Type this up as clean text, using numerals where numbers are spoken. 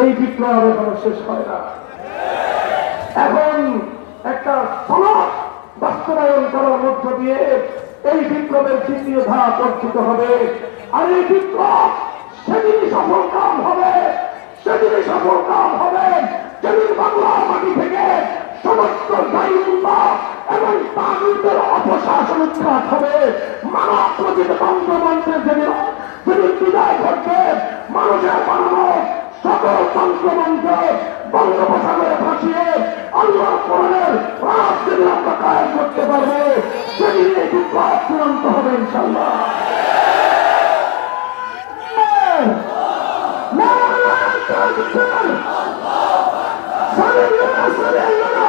এই বিপ্লব এখনো শেষ হয় না। এখন একটা সনদ বাস্তবায়ন করার মধ্য দিয়ে এই বিপ্লবের তৃতীয় ধাপ অর্জিত হবে। আর এই বিপ্লব সেদিনই সফল কাম হবে, সেদিনই সফল কাম হবে যেদিন বাংলার মাটি থেকে সমস্ত দায়িত্ব এবং তাগুতের অপশাসন উৎখাত হবে। মানব প্রকৃত তন্ত্রমন্ত্রের যেদিন বিদায় ঘটবে, মানুষের বানানো সকল তন্ত্রমন্ত্র বঙ্গোপসাগরে ভাসিয়ে আল্লাহ কোরআনের রাত যেদিন আমরা কায়েম করতে পারবো, সেদিন এই বিপ্লব চূড়ান্ত হবে ইনশাআল্লাহ। নারায়ে তাকবীর, সাল্লাল্লাহু আলাইহি ওয়া সাল্লাম।